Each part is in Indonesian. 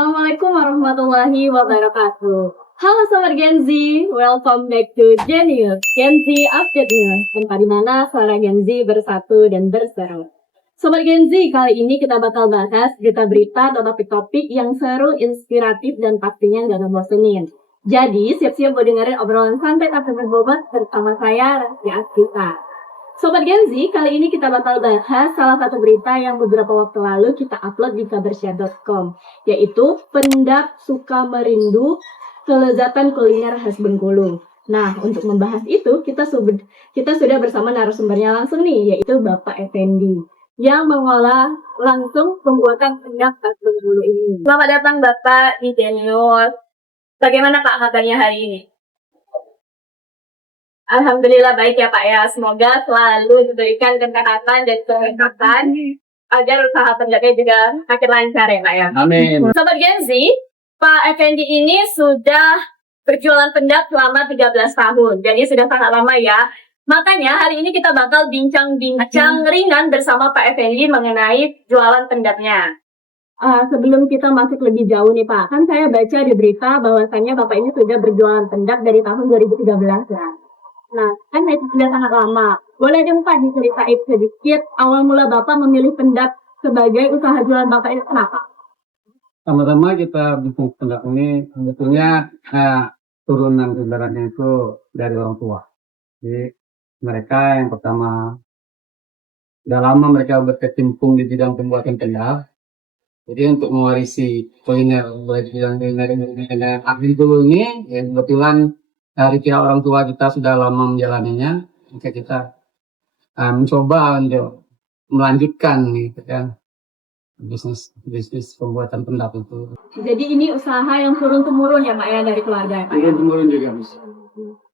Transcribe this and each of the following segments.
Assalamualaikum warahmatullahi wabarakatuh. Halo Sobat Gen Z, welcome back to Genius, Gen Z Update News, tempat di mana suara Gen Z bersatu dan berseru. Sobat Gen Z, kali ini kita bakal bahas berita-berita atau topik-topik yang seru, inspiratif, dan pastinya nggak ngebosenin. Jadi, siap-siap buat dengerin obrolan santai tapi berbobot bersama saya, Rasti Askita. Sobat Gen Z, kali ini kita bakal bahas salah satu berita yang beberapa waktu lalu kita upload di kabarshare.com, yaitu Pendap Suka Merindu Kelezatan Kuliner Khas Bengkulu. Nah, untuk membahas itu, kita sudah bersama narasumbernya langsung nih, yaitu Bapak Effendi, yang mengolah langsung pembuatan pendap khas Bengkulu ini. Selamat datang Bapak di Genius. Bagaimana Pak kabarnya hari ini? Alhamdulillah baik ya Pak ya. Semoga selalu diberikan kesehatan dan keberkatan agar usaha pendapnya juga makin lancar ya Pak ya. Amin. Sobat Gen Z, Pak Effendi ini sudah berjualan pendap selama 13 tahun. Jadi sudah sangat lama ya. Makanya hari ini kita bakal bincang-bincang ringan bersama Pak Effendi mengenai jualan pendapnya. Sebelum kita masuk lebih jauh nih Pak, kan saya baca di berita bahwasannya Bapak ini sudah berjualan pendap dari tahun 2013 ya. Nah, kan itu sudah sangat lama. Boleh dong Pak diceritain sedikit awal mula Bapak memilih pendap sebagai usaha jualan Bapak ini kenapa? Sama-sama kita bisnis pendap ini sebetulnya turunan ibaratnya itu dari orang tua. Jadi mereka yang pertama sudah lama mereka berkecimpung di bidang pembuatan pendap. Jadi untuk mewarisi kuliner di bidang kuliner abdi dulu ini, ya kebetulan dari pihak orang tua kita sudah lama menjalaninya, maka kita mencoba untuk melanjutkan gitu kan bisnis pembuatan pendap itu. Jadi ini usaha yang turun temurun ya Pak ya dari keluarga ya Pak? Turun temurun juga bisa.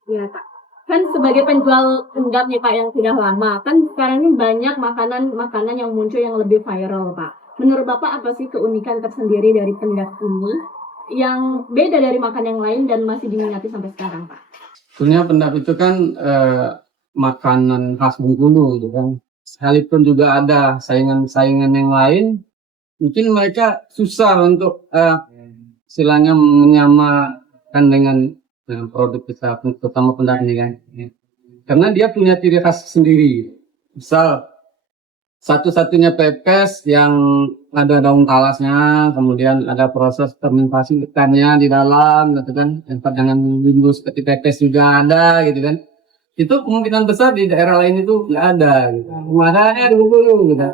Iya Pak. Kan sebagai penjual pendap nih Pak yang sudah lama, kan sekarang ini banyak makanan yang muncul yang lebih viral Pak. Menurut Bapak apa sih keunikan tersendiri dari pendap ini yang beda dari makan yang lain dan masih diminati sampai sekarang Pak? Sebenarnya pendap itu kan makanan khas Bengkulu gitu kan. Sekalipun juga ada saingan-saingan yang lain, mungkin mereka susah untuk istilahnya menyamakan dengan produk kita, terutama pendap ini kan. Karena dia punya ciri khas sendiri. Misal satu-satunya pepes yang ada daun talasnya, kemudian ada proses fermentasi ikannya di dalam, gitu kan. Tempat dengan bumbu seperti pepes juga ada, gitu kan. Itu kemungkinan besar di daerah lain itu nggak ada, gitu. Makanya dulu, gitu.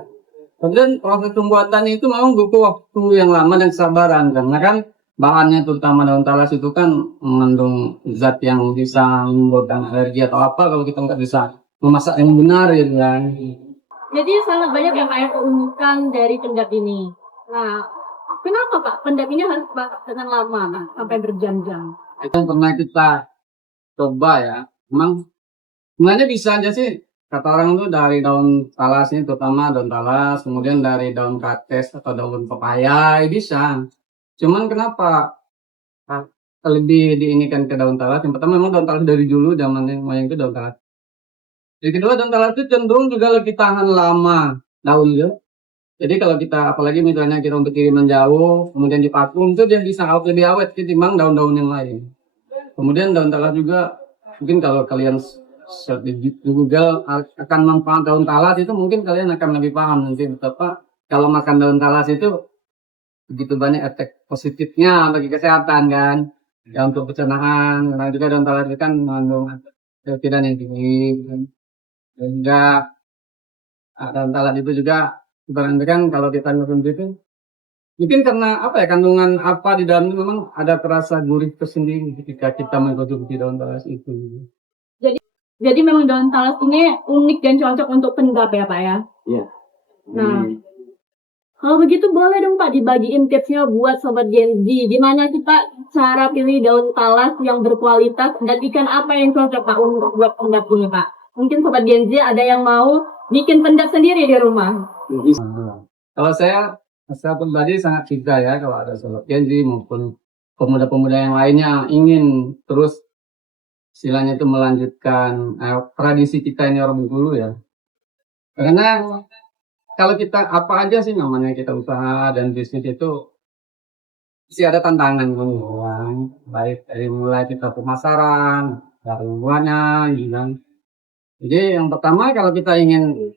Kemudian proses pembuatan itu memang butuh waktu yang lama dan kesabaran, karena kan bahannya terutama daun talas itu kan mengandung zat yang bisa membuatkan alergi atau apa kalau kita nggak bisa memasak yang benar, gitu kan. Jadi sangat banyak yang kayak keunikan dari pendap ini. Nah, kenapa Pak pendap ini harus dengan lama Pak, sampai berjam-jam? Itu yang pernah kita coba ya. Memang sebenarnya bisa aja sih. Kata orang itu dari daun talas ini, terutama daun talas, kemudian dari daun kates atau daun pepaya, bisa. Cuman kenapa lebih diinikan ke daun talas? Yang pertama memang daun talas dari dulu zaman moyang itu daun talas. Yang kedua, daun talas itu cenderung juga lebih tahan lama daunnya. Jadi kalau kita, apalagi misalnya kita untuk kiriman jauh, kemudian dipakum, itu dia bisa lebih awet ketimbang daun-daun yang lain. Kemudian daun talas juga, mungkin kalau kalian search di Google akan manfaat daun talas itu mungkin kalian akan lebih paham nanti betapa kalau makan daun talas itu begitu banyak efek positifnya bagi kesehatan kan. Ya untuk pencernaan, karena juga daun talas itu kan mengandung antioksidan yang tinggi kan. Sehingga daun talas itu juga kan kalau kita ngomong itu mungkin karena apa ya, kandungan apa di dalam itu memang ada terasa gurih tersendiri ketika kita mengkonsumsi daun talas itu. Jadi memang daun talas ini unik dan cocok untuk pendap ya Pak ya? Iya. Nah, kalau begitu boleh dong Pak dibagiin tipsnya buat Sobat Gen Z. Gimana kita cara pilih daun talas yang berkualitas dan ikan apa yang cocok Pak untuk buat pendap ini Pak? Mungkin Sobat Gen Z ada yang mau bikin pendap sendiri di rumah. Kalau saya pribadi sangat cinta ya kalau ada Sobat Gen Z maupun pemuda-pemuda yang lainnya ingin terus istilahnya itu melanjutkan tradisi kita ini orang Bengkulu ya. Karena kalau kita apa aja sih namanya kita usaha dan bisnis itu Masih ada tantangan kan, baik dari mulai kita pemasaran, dari hubungannya, gitu kan. Jadi yang pertama kalau kita ingin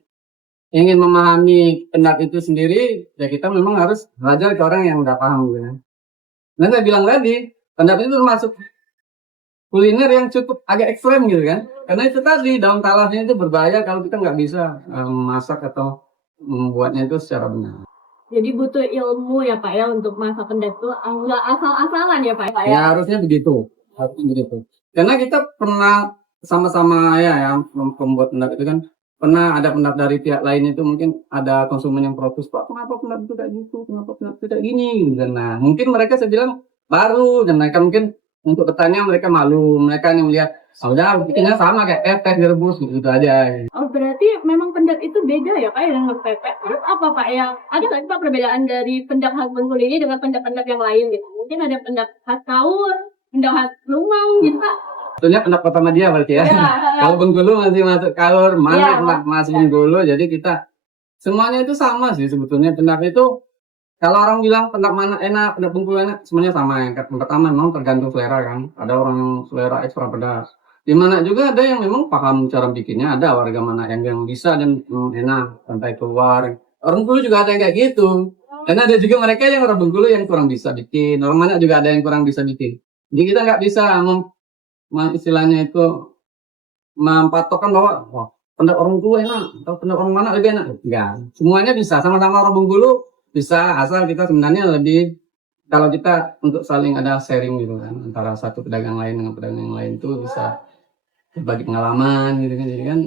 ingin memahami pendat itu sendiri, ya kita memang harus belajar ke orang yang udah paham gitu kan. Nah, saya bilang tadi, pendat itu termasuk kuliner yang cukup agak ekstrem gitu kan. Karena itu tadi daun talasnya itu berbahaya kalau kita nggak bisa memasak atau membuatnya itu secara benar. Jadi butuh ilmu ya Pak ya untuk masak pendat tuh nggak asal-asalan ya Pak Ya harusnya begitu, harusnya begitu. Karena kita pernah sama-sama ya membuat pendat itu kan pernah ada pendat dari pihak lain itu mungkin ada konsumen yang protes, Pak, kenapa pendat itu kayak gitu, kenapa pendat itu kayak gini, gitu kan. Nah mungkin mereka saya bilang baru dan mereka mungkin untuk bertanya mereka malu, mereka yang melihat oh udah bikinnya sama kayak pepes direbus gitu aja. Oh berarti memang pendat itu beda ya Pak ya dengan pepek. Terus apa Pak yang ada nggak sih Pak perbedaan dari pendat khas Bengkulu ini dengan pendat-pendat yang lain gitu? Mungkin ada pendat khas Kaur, pendat khas Lumang gitu Pak. Sebetulnya pendat pertama dia berarti ya. Ya, Kalau Bengkulu masih masuk Kaur, mana Iya. pendat masih Bengkulu, jadi kita semuanya itu sama sih sebetulnya. Pendat itu kalau orang bilang pendat mana enak, pendat Bengkulu enak, semuanya sama. Yang pertama memang tergantung selera kan. Ada orang yang selera ekstra pedas. Di mana juga ada yang memang paham cara bikinnya, ada warga mana yang bisa dan enak sampai keluar. Orang Bengkulu juga ada yang kayak gitu. Dan ada juga mereka yang orang Bengkulu yang kurang bisa bikin. Orang mana juga ada yang kurang bisa bikin. Jadi kita nggak bisa istilahnya itu mempatokkan bahwa wah, pendat orang Bengkulu enak atau pendat orang mana lebih enak. Enggak, semuanya bisa, sama-sama orang Bengkulu bisa, asal kita sebenarnya lebih kalau kita untuk saling ada sharing gitu kan antara satu pedagang lain dengan pedagang yang lain itu bisa berbagi pengalaman gitu kan. Jadi kan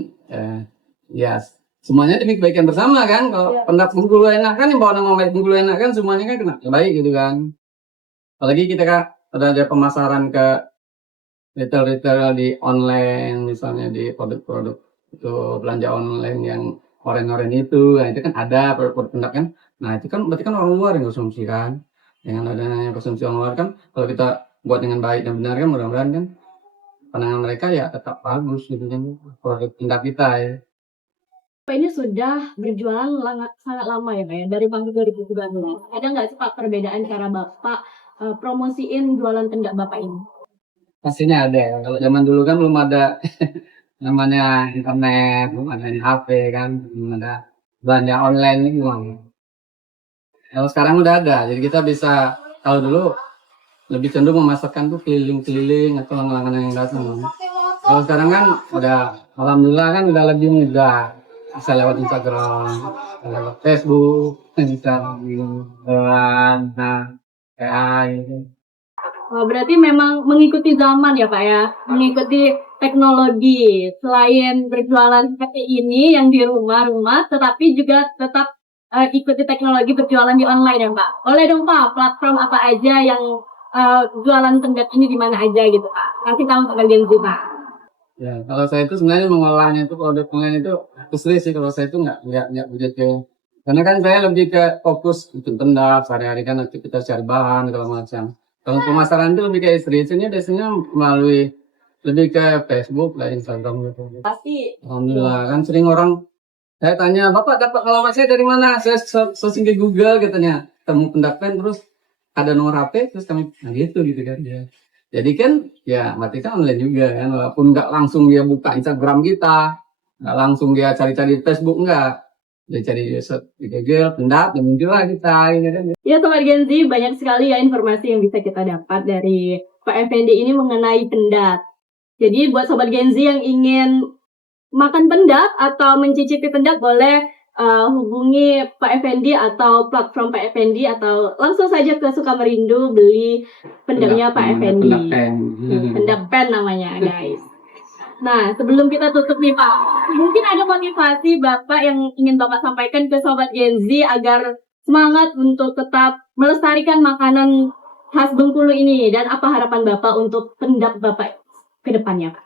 ya semuanya demi kebaikan bersama kan. Kalau pendat Bengkulu enak kan yang bawa nama baik Bengkulu enak kan semuanya kan kena baik gitu kan. Apalagi kita kan ada pemasaran ke retail-retail di online, misalnya di produk-produk itu belanja online yang oren-oren itu, nah itu kan ada produk pendak kan. Nah itu kan berarti kan orang luar yang konsumsi kan. Dengan adanya konsumsi orang luar kan, kalau kita buat dengan baik dan benar kan, mudah-mudahan kan pandangan mereka ya tetap bagus gitu kan produk pendak kita ya. Pak ini sudah berjualan sangat lama ya Pak ya, dari tahun 2019. Ada nggak sih Pak perbedaan cara Bapak promosiin jualan pendak Bapak ini? Pastinya ada ya. Kalau zaman dulu kan belum ada namanya internet, belum ada HP kan, belum ada belanja online ini belum. Kalau sekarang udah ada, jadi kita bisa kalau dulu lebih cenderung memasarkan tuh keliling-keliling atau langganan yang datang. Kalau sekarang kan udah, alhamdulillah kan udah lebih mudah, bisa lewat Instagram, bisa lewat Facebook, bisa lewat gitu. Oh, berarti memang mengikuti zaman ya Pak ya, mengikuti teknologi. Selain berjualan seperti ini yang di rumah-rumah, tetapi juga tetap ikuti teknologi berjualan di online ya Pak. Boleh dong Pak, platform apa aja yang jualan pendat ini di mana aja gitu Pak. Kasih tahu untuk kalian juga Pak. Ya, kalau saya itu sebenarnya mengolahnya itu produk online itu kesulitan sih kalau saya itu nggak begitu. Karena kan saya lebih ke fokus bikin pendak sehari-hari kan aktivitas cari bahan segala macam. Kalau pemasaran itu lebih ke istrinya biasanya melalui lebih ke Facebook lah Instagram gitu. Pasti. Alhamdulillah kan sering orang saya tanya bapak dapat alamat saya dari mana? Saya searching ke Google katanya temu pendapat terus ada nomor HP terus kami nah gitu kan ya. Jadi kan ya berarti kan online juga kan walaupun nggak langsung dia buka Instagram kita, nggak langsung dia cari-cari di Facebook nggak, dia cari di Google pendat dan muncullah kita gitu kan. Ya Sobat Gen Z, banyak sekali ya informasi yang bisa kita dapat dari Pak Effendi ini mengenai pendat. Jadi buat Sobat Gen Z yang ingin makan pendat atau mencicipi pendat boleh hubungi Pak Effendi atau platform Pak Effendi atau langsung saja ke Sukamerindu beli pendaknya Pak Effendi. Pendak pen namanya guys. Nah sebelum kita tutup nih Pak, mungkin ada motivasi Bapak yang ingin Bapak sampaikan ke Sobat Gen Z agar semangat untuk tetap melestarikan makanan khas Bengkulu ini dan apa harapan Bapak untuk pendak Bapak ke depannya Pak?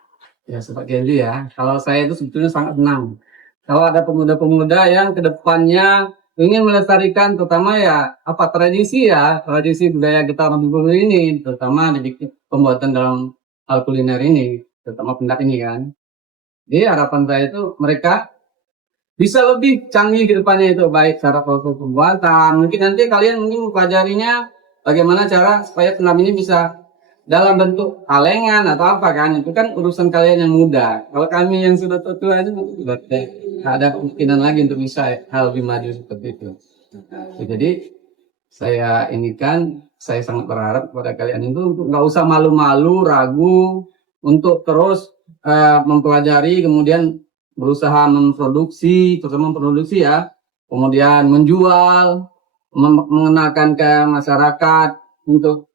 Ya Sobat Genji ya, kalau saya itu sebetulnya sangat senang. Kalau ada pemuda-pemuda yang kedepannya ingin melestarikan terutama ya apa tradisi budaya kita orang Bengkulu ini, terutama dibikin pembuatan dalam hal kuliner ini, terutama pendak ini kan. Jadi harapan saya itu mereka bisa lebih canggih ke depannya itu baik cara proses pembuatan. Mungkin nanti kalian mungkin mempelajarinya bagaimana cara supaya senam ini bisa dalam bentuk kalengan atau apa kan, itu kan urusan kalian yang muda. Kalau kami yang sudah tua aja sudah tidak ada kemungkinan lagi untuk bisa hal lebih maju seperti itu. Jadi saya sangat berharap kepada kalian itu untuk nggak usah malu-malu, ragu untuk terus mempelajari, kemudian berusaha memproduksi, terutama memproduksi ya, kemudian menjual, mengenalkan ke masyarakat untuk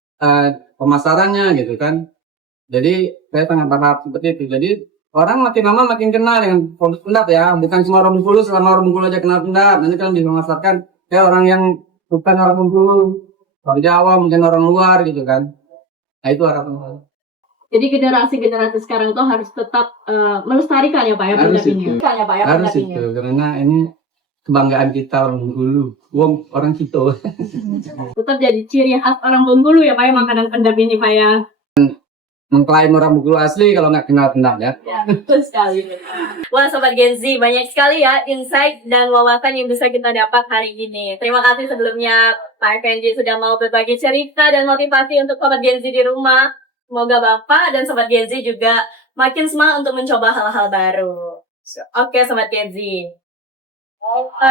pemasarannya gitu kan. Jadi saya sangat berharap seperti itu. Jadi orang makin lama makin kenal dengan produk Pindad ya, bukan cuma orang Bengkulu, selama orang Bengkulu aja kenal Pindad, nanti kan bisa memasarkan ke orang yang bukan orang Bengkulu, orang Jawa, mungkin orang luar gitu kan. Nah itu harapan saya. Jadi generasi-generasi sekarang tuh harus tetap melestarikan ya Pak ya Harus Pindad ini. itu. Ya, Pak ya Harus Pindad ini. itu, karena ini kebanggaan kita orang Bengkulu, orang Cito. Tetap jadi ciri khas orang Bengkulu ya Pak ya makanan Pindad ini Pak ya. Mengklaim orang Bengkulu asli kalau nggak kenal Pindad ya. Ya, betul sekali. Wah, Sobat Gen Z, banyak sekali ya insight dan wawasan yang bisa kita dapat hari ini. Terima kasih sebelumnya Pak Kenji sudah mau berbagi cerita dan motivasi untuk Sobat Gen Z di rumah. Semoga Bapak dan Sobat Gen Z juga makin semangat untuk mencoba hal-hal baru. Oke, Sobat Gen Z.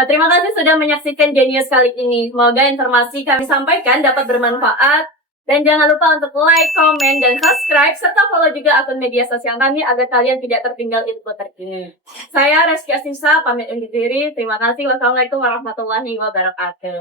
Terima kasih sudah menyaksikan Genius kali ini. Semoga informasi kami sampaikan dapat bermanfaat. Dan jangan lupa untuk like, komen, dan subscribe, serta follow juga akun media sosial kami agar kalian tidak tertinggal info terkini. Saya Reski Asisa, pamit undur diri. Terima kasih. Wassalamualaikum warahmatullahi wabarakatuh.